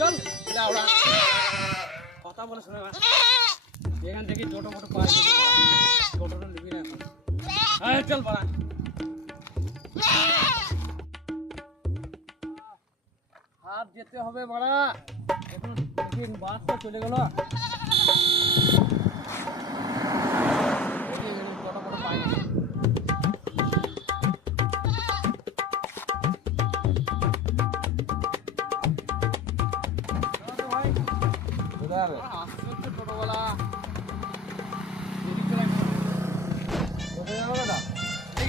চল কথা বলে শোনা এখান থেকে টোটো মোটো পাই টোটোটা নিবি না হ্যাঁ চল বাড়া হাত যেতে হবে বাড়া এখন বাসটা চলে গেল টোটো মোটো পাই না ছোটবেলা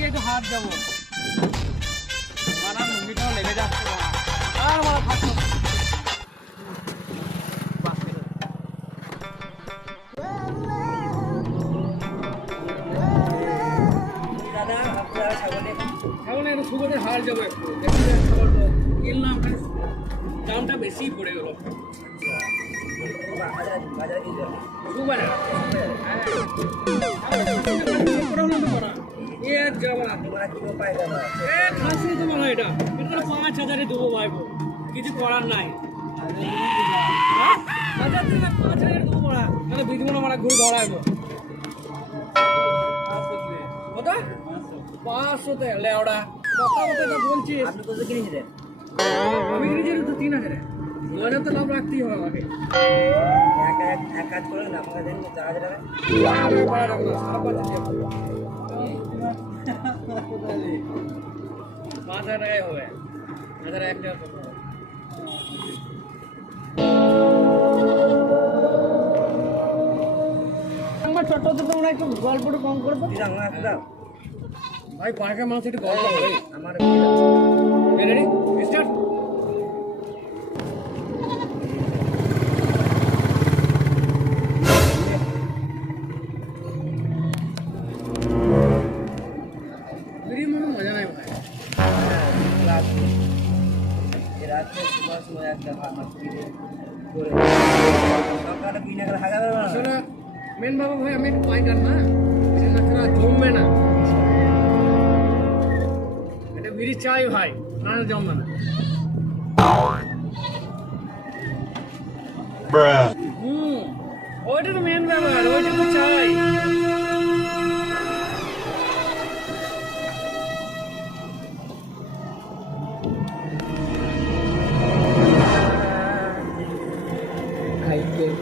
একটু হাত যাবো মারা মুন্ডিটাও লেগে যাচ্ছে আর মারা থাকতো ছাগলের একটু সুগন্ধের হার যাবো একটু ছাগলটা কিনলাম দামটা বেশি পড়ে গেল কিছু করার নাই বিজমনা মারা ঘুরে দৌড়াইবো 500 লেওড়া কথা বলছিস আপনি কত কিনেছিলেন আমি কিনেছি তো 3000 2,000 তো লাভ রাখতেই হবে আমাকে এক কাজ করে না আমাকে দেন 4,000 টাকা 5,000 টাকাই হবে 1,001 টাকা আমার ছোট তো তোমরা একটু গল্পটা কম করবো ভাই পার্কের মানুষ একটু গল্প হবে আমার রেডি স্টার্ট মেন বাবা ভাই আমি একটু পাইকার না জমবে না এটা বিড়ি চাই ভাই না জমবে না ওইটা তো মেন ব্যাপার ওইটা তো চাই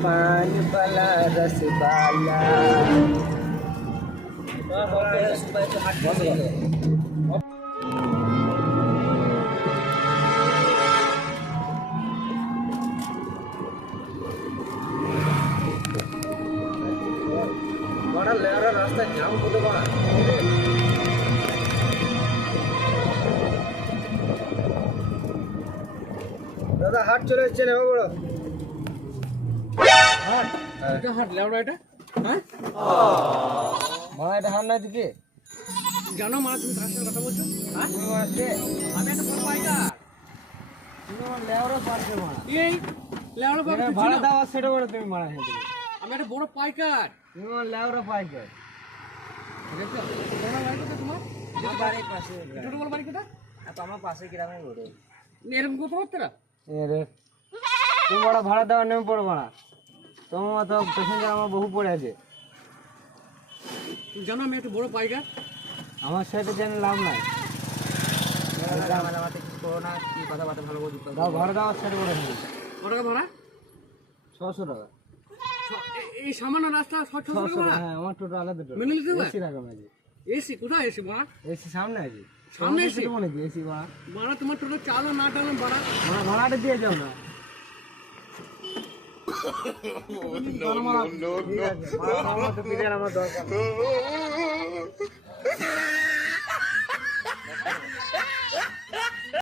पान वाला रस वाला सुबह तो हाथ बंद है बड़ा लेरा रास्ता जाम को दबा दादा हाथ चले चले हो बड़ा হাট এটা হাট লেওড়া এটা হ্যাঁ মা এটা হাট না দিকে জানো মা তুমি কার সাথে কথা বলছো হ্যাঁ তুমি আসছে আমি একটা বড় পাইকার তুমি আমার লেওড়া পারছো মা এই লেওড়া পাইকার ভাড়া দাও সেটা বড় তুমি মারা হয়ে যাবে আমি একটা বড় পাইকার তুমি আমার লেওড়া পাইকার দেখো তোমার বাড়ি কোথায় তোমার আমার বাড়ির পাশে ছোট বড় বাড়ি কোথায় তো আমার পাশে গ্রামে ঘরে এরকম কথা হচ্ছে না রে তুমি বড় ভাড়া দেওয়া নেমে পড়বো না তোমার তো প্যাসেঞ্জার আমার বহু পড়ে আছে জানো আমি একটা বড় পাইকার আমার সাথে জেনে লাভ নাই করোনা কি কথাবার্তা ভালো করে দিতে দাও ভাড়া দেওয়ার সাথে বড় কত টাকা ভাড়া 600 টাকা এই সামান্য রাস্তা 600 টাকা হ্যাঁ আমার টোটো আলাদা টোটো মেনে নিতে হবে এসি রাখা আছে এসি কোথায় এসি ভাড়া এসি সামনে আছে সামনে এসি মনে কি এসি ভাড়া ভাড়া তোমার টোটো চালো না চালো ভাড়া ভাড়াটা দিয়ে যাও না no.